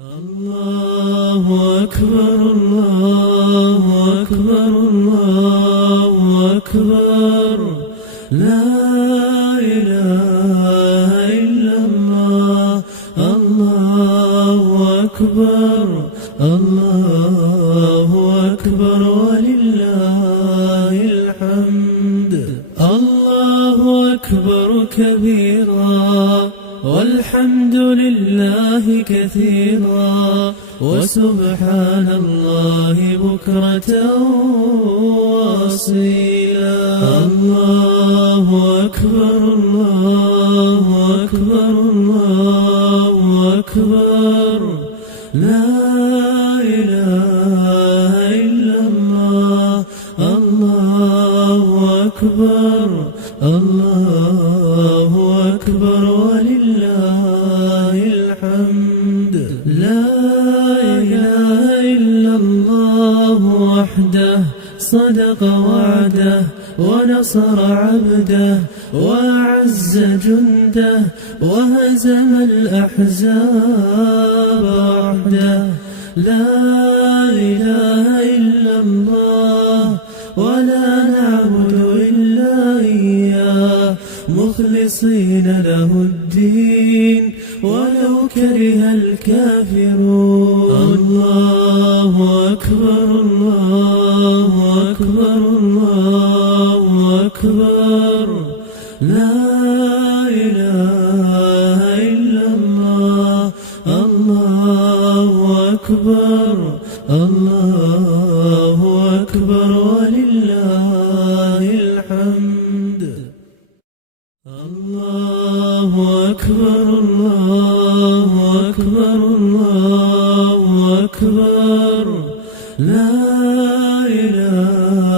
الله أكبر الله أكبر الله أكبر لا إله إلا الله الله أكبر الله أكبر ولله الحمد الله أكبر كبيرا والحمد لله كثيرا وسبحان الله بكرة وأصيلا الله أكبر الله أكبر الله أكبر لا إله إلا الله الله أكبر الله أكبر ولله الحمد لا إله إلا الله وحده صدق وعده ونصر عبده وأعز جنده وهزم الأحزاب وحده لا إله إلا الله ولا نعبد إلا إياه مخلصين له الدين ولو كره الكافرون الله أكبر الله أكبر الله أكبر لا إله إلا الله الله أكبر الله أكبر ولله الحمد الله أكبر الله أكبر الله أكبر لا إله